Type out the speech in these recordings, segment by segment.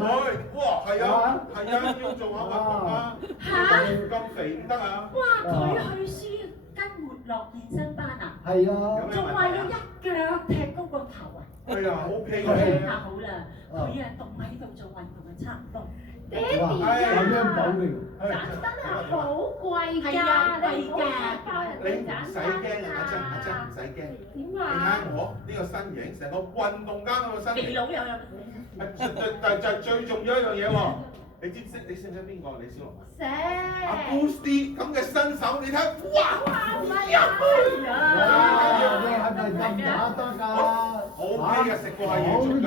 哇，係啊，要做下運動啊，咁肥唔得啊！哇，佢去書跟活樂健身班啊？係啊，仲話要一腳踢高個頭啊！係啊，OK 聽嘅。下好啦，佢啊棟喺度做運動啊，差唔多。爹哋咁樣講嘅。盞燈係好貴㗎，係啊你唔好爆人你唔哋盞燈使驚啊，阿珍唔使驚。點你睇啊？我呢個身形，成個運動家咁嘅身形。肥佬又有。但就最重要一樣嘢喎，你知唔識？你識唔識邊個？李小龍啊？寫阿 Bruce Lee 咁嘅身手，你睇，哇！唔係啊！你係咪咁打得㗎？ OK 嘅，食過係嘢做㗎。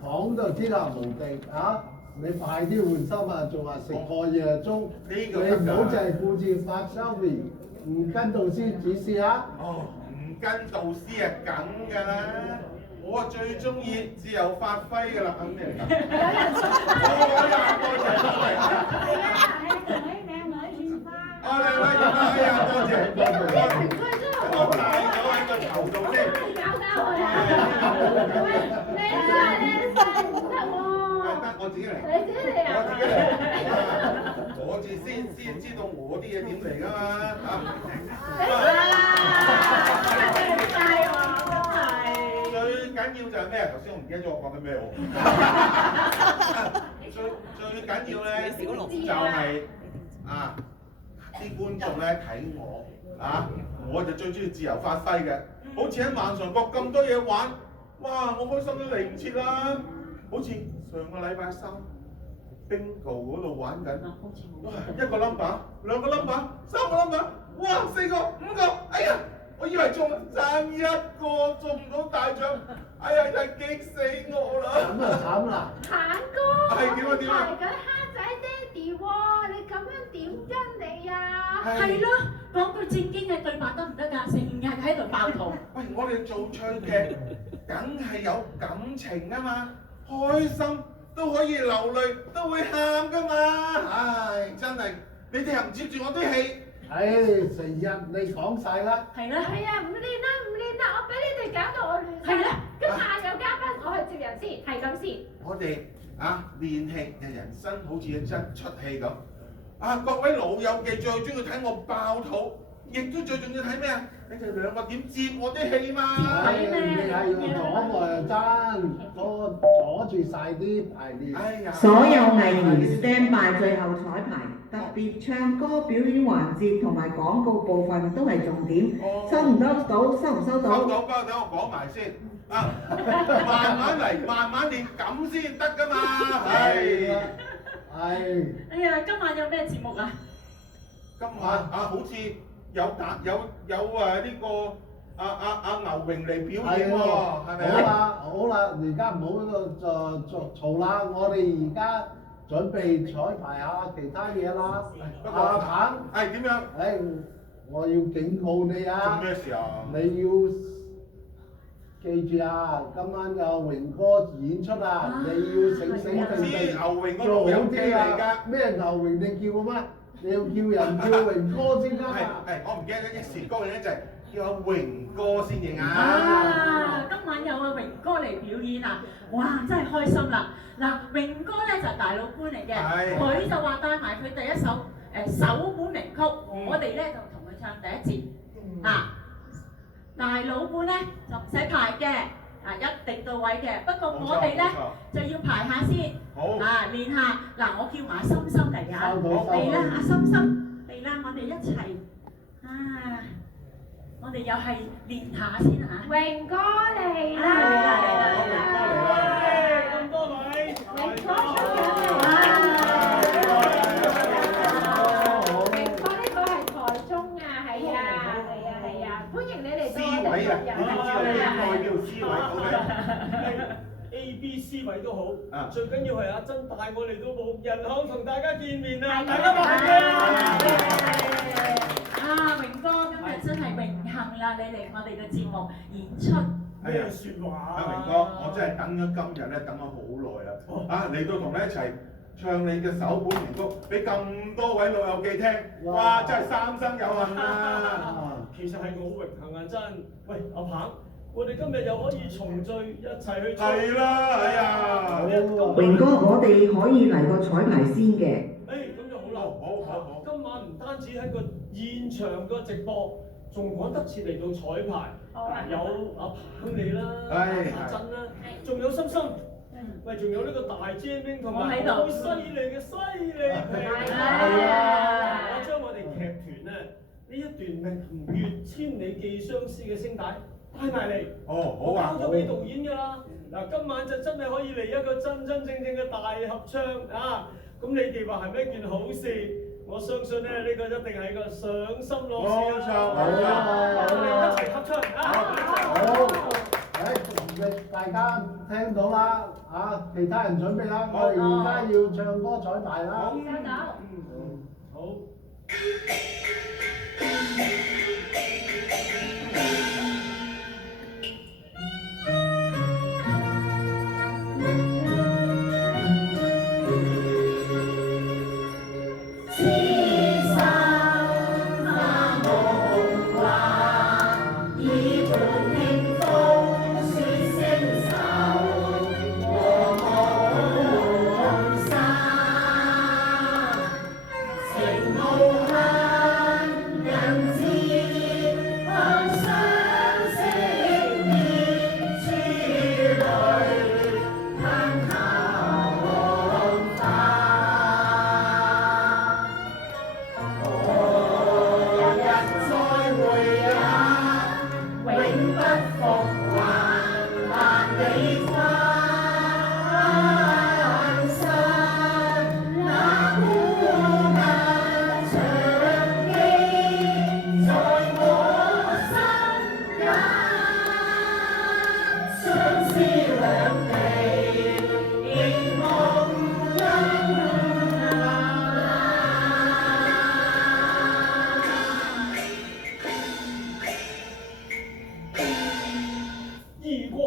糖就天下無敵啊！你快啲換心啊！仲話食過夜粥，你唔好淨係顧住發收面，唔跟導師指示啊！哦，唔跟導師啊，梗㗎啦。我啊最中意自由發揮㗎啦，咩嚟㗎？多謝。係啊，係靚女靚女獻花。啊，靚女獻花，哎呀，多謝。我大咗喺個頭度先。搞佢啊！喂，靚晒唔得喎。我自己嚟。你自己嚟啊？我自己先知道我啲嘢點嚟㗎嘛嚇。最緊要就係咩啊？頭先我唔記得咗我講緊咩喎？最緊要咧就係啊啲觀眾咧睇我啊，我就最中意自由發揮嘅。好似喺萬常國咁多嘢玩，哇！我開心都嚟唔切啦。好似上個禮拜三 bingo 嗰度玩緊，哇！一個 number，兩個 number，三個 number，哇！四個、五個，哎呀！我以為中爭一個，中唔到大獎，哎呀！真係激死我啦！咁啊慘啦！橙哥，係點啊點啊？排緊蝦仔爹哋喎，你咁樣點跟你啊？係咯，講句正經嘅對白得唔得㗎？成日喺度爆肚。喂，我哋做趣劇，梗係有感情啊嘛，開心都可以流淚，都會喊㗎嘛。唉，真係你哋又唔接住我啲戲。唉，成日你講晒啦。係啦，係啊，唔練啦，我俾你哋搞到我亂晒。係啦，咁下有嘉賓，我去接人先，係咁先。我哋啊練戲嘅人生好似一出戲咁。啊，各位老友記最中意睇我爆肚，亦都最重要睇咩啊？你哋兩個點接我啲戲嘛？係你係要阻我又爭，阻住晒啲排練。哎呀！所有藝員 stand by 最後彩排，特別唱歌表演環節同埋廣告部分都係重點。收唔收到？收唔收到？收到，不過等我講埋先。啊，慢慢嚟，慢慢練，咁先得㗎嘛。係。係。哎呀，今晚有咩節目啊？今晚啊，好似有呢個牛榮嚟表演喎，係咪啊？好啦，而家唔好嘈啦，我哋而家準備彩排下其他嘢啦。阿鵬，係點樣？誒，我要警告你啊！做咩事啊？你要記住啊，今晚有榮哥演出啊，你要醒醒定定牛榮個做好老友記嚟㗎。咩牛榮你叫我咩？你要叫人叫榮哥先得啊！係，我唔記得咗一時高興一陣，叫阿榮哥先認啊！今晚有阿榮哥嚟表演啊！哇，真係開心啦！嗱，榮哥咧就係大老倌嚟嘅，佢就話帶埋佢第一首首本名曲，我哋咧就同佢唱第一節啊！大老倌咧就唔使排嘅，啊一定到位嘅。不過我哋咧就要排下先，啊練下。嗱，我叫埋阿心心嚟啊，嚟啦，阿心心嚟啦，我哋一齊啊！我哋又係練下先嚇。榮哥嚟啦！咁多位，榮哥出緊嚟啦！榮哥呢個係台中啊，係啊，歡迎你嚟到我哋位啊，你知道呢個叫 C 位，好嘅。 A、B、C 位都好，啊最緊要係阿珍帶我嚟到冇人行同大家見面啊！大家係話啊，榮哥今日真係榮幸啦，你嚟我哋嘅節目演出。咩説話啊？阿榮哥，我真係等咗今日咧，等咗好耐啦。啊，嚟到同你一齊唱你嘅首本名曲，俾咁多位老友記聽，哇！真係三生有幸啊！其實係我好榮幸啊，真。喂，阿鵬，我哋今日又可以重聚一齊去。係啦，哎呀！榮哥，我哋可以嚟個彩排先嘅。咁就好啦。好。今晚唔單止喺個現場個直播，仲趕得切嚟到彩排。有阿鵬你啦，阿珍啦，仲有心心。喂，仲有呢個大姐兵同埋好犀利嘅犀利皮。我將我哋劇團咧呢一段明月千里寄相思嘅聲帶帶埋嚟。好啊。交咗俾導演㗎啦。嗱，今晚就真係可以嚟一個真真正正嘅大合唱啊！咁你哋話係咪一件好事？我相信咧，呢個一定係個賞心樂事啦。我哋一齊合唱啊！大家聽到啦，其他人準備啦，我哋而家要唱歌彩排啦。好。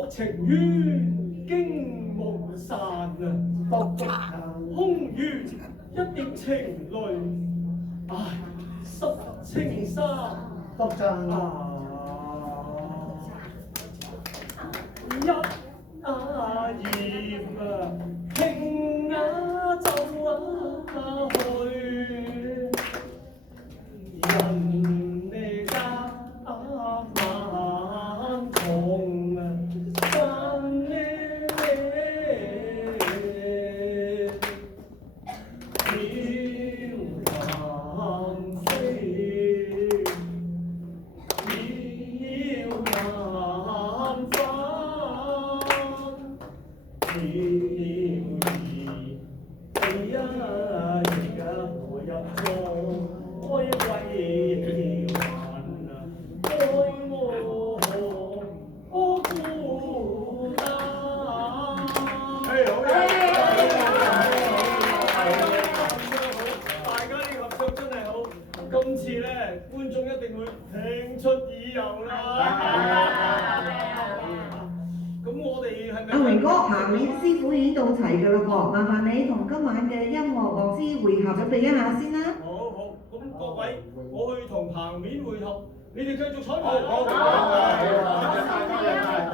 情緣經無散啊，空餘一滴情淚，唉，濕青衫篤真啊，一葉啊，輕啊就去，人哋家晚重啊。今次咧，觀眾一定會聽出耳油啦。咁我哋係咪？阿榮哥，下面師傅已經到齊㗎啦噃，麻煩你同今晚嘅音樂樂師會合準備一下先啦。好，咁各位，我去同棚面會合，你哋繼續彩排啦。好，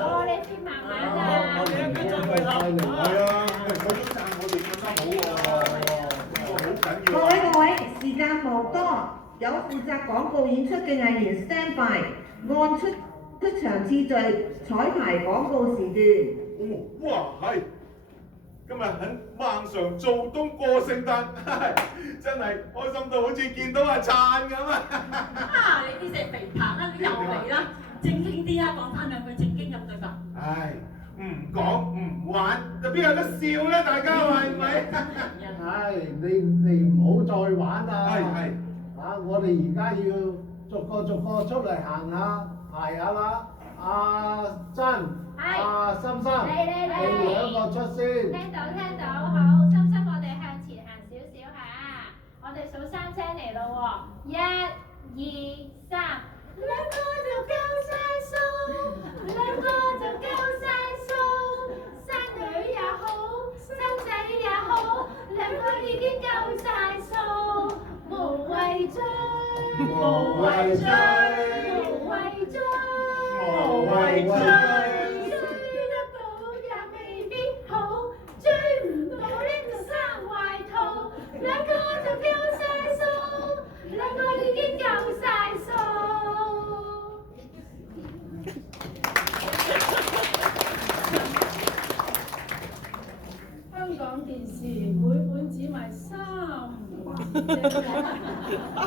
我哋先慢慢啊。我哋一陣再會合。係啊，佢都讚我哋更加好喎，好緊要。各位，時間無多。有負責廣告演出嘅藝員 stand by， 按出場次序彩排廣告時段。哇，係！今日喺晚上做冬過聖誕，真係開心到好似見到阿燦咁啊！你呢隻肥棚啊，你又嚟啦！正經啲啊，講翻兩句正經咁對白。唉，唔講唔玩，就邊有得笑咧？大家係咪？你唔好再玩啦！係。我哋而家要逐個出嚟行下排下啦。阿珍、阿心心，你兩個出先。聽到，好，心心，我哋向前行少少嚇，我哋數3聲嚟咯喎，1、2、3，兩個就夠晒數，兩個就夠晒數，生女也好，生仔也好，兩個已經夠晒數。無謂追，無謂追，無謂追，無謂為追得到也未必好，追唔到呢就生壞肚，兩個就夠晒數，兩個已經夠晒數。香港電視每本只賣3隻，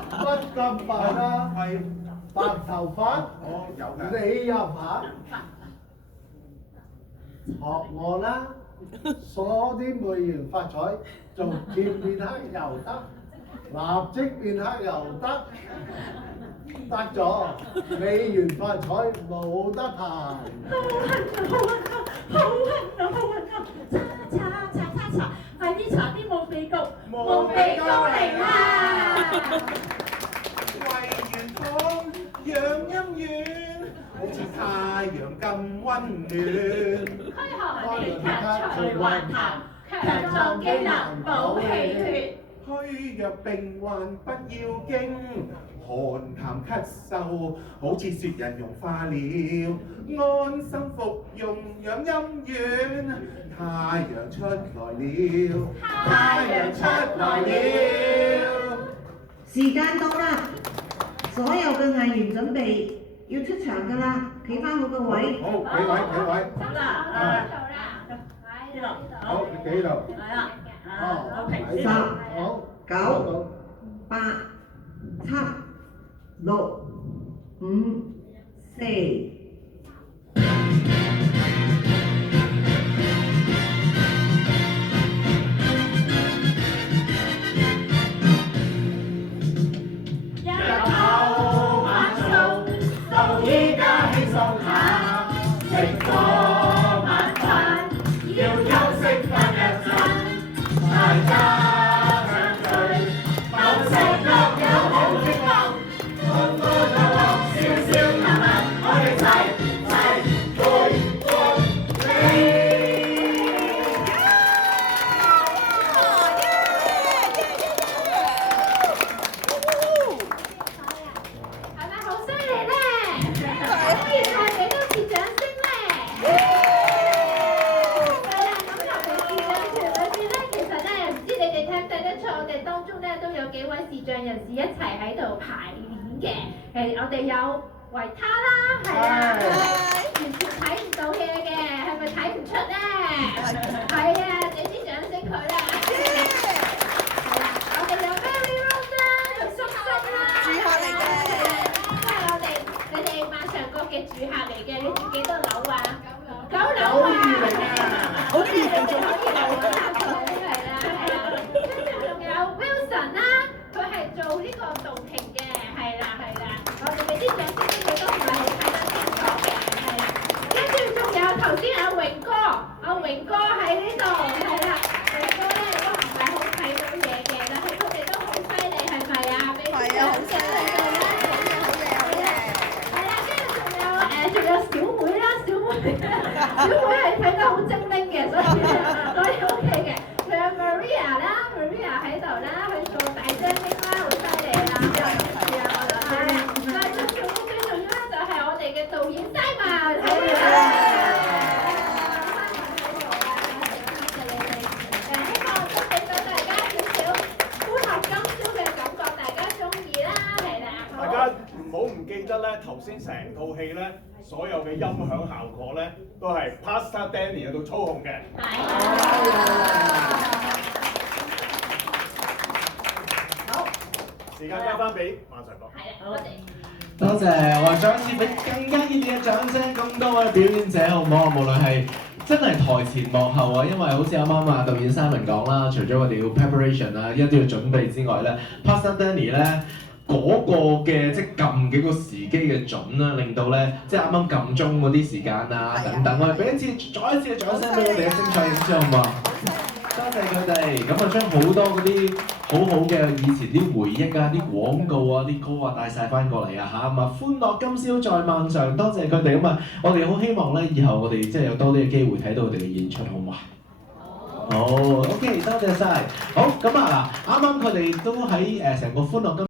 不咁白啦，係白頭髮，有嘅。你又白，學我啦，鎖啲會員發財，做見變黑又得，立即變黑又得，得咗，美元發財冇得彈。查，快啲查啲冇鼻膏，冇鼻膏嚟啦！為元湯養陰丸，好似太陽咁溫暖。驅寒氣咳除患痰，強壯機能補氣血。虛弱病患不要驚，寒痰咳嗽好似雪人融化了，安心服用養陰丸。太陽出來了，太陽出來了。時間到啦，所有嘅藝員準備要出場㗎啦，企翻好個位。好，企位，企位。得啦，呢度啦，好，你企度。係啦，我平10、先。好、 9、8、7、6、5、4。人士一齊喺度排練嘅，我哋有維他啦，係啊，完全睇唔到嘢嘅，係咪睇唔出咧？係啊，俾啲掌聲佢啦。係啦，我哋有 Mary Rose 啦，佢叔叔啦，住客嚟嘅，都係你哋萬祥國嘅住客嚟嘅，你住幾多樓啊？9樓啊！好易嚟做，可以嚟揾下佢，係啦，係啦。跟住仲有 Wilson 啦。佢係做呢個導擎嘅，係啦係啦，我哋俾啲掌聲俾佢都唔係好睇得清楚嘅，係啦。跟住仲有頭先阿榮哥，阿榮哥喺呢度，係啦，榮哥咧都唔係好睇到嘢嘅，但係佢哋都好犀利，係咪啊？係啊，好犀利㗎啦，好嘢，係啦，跟住仲有小妹啦，小妹係睇得好精靈嘅，所以 OK 嘅。仲有 Maria 啦 ，Maria 喺度啦，佢做大精靈啦，好犀利啦，係啊，但係最重要咧就係我哋嘅導演 Simon 喺度啦。希望都俾到大家少少歡樂今宵嘅感覺，大家中意啦，係啦。大家唔記得咧，頭先成套戲咧，所有嘅音響效果咧，都係 Pastor Danny 喺度操控嘅。好，時間交翻俾萬常哥。係啦，多謝，我再一次俾更加熱烈嘅掌聲，咁多位表演者好唔好啊？無論係真係台前幕後啊，因為好似啱啱啊導演 Simon 講啦，除咗我哋要 preparation 啊，一啲要準備之外咧 ，Pastor Danny 咧。嗰個嘅即係撳幾個時機嘅準啦，令到咧即係啱啱撳鐘嗰啲時間啊等等，我哋俾再一次嘅掌聲俾我哋嘅精彩影師好唔好？多謝佢哋，咁啊將好多嗰啲好好嘅以前啲回憶啊、啲廣告啊、啲歌啊帶晒翻過嚟啊嚇，咁啊歡樂今宵在萬象，多謝佢哋咁啊！我哋好希望咧以後我哋即係有多啲嘅機會睇到佢哋嘅演出，好唔好啊？好 ，OK， 多謝晒。好咁啊嗱，啱啱佢哋都喺成個歡樂今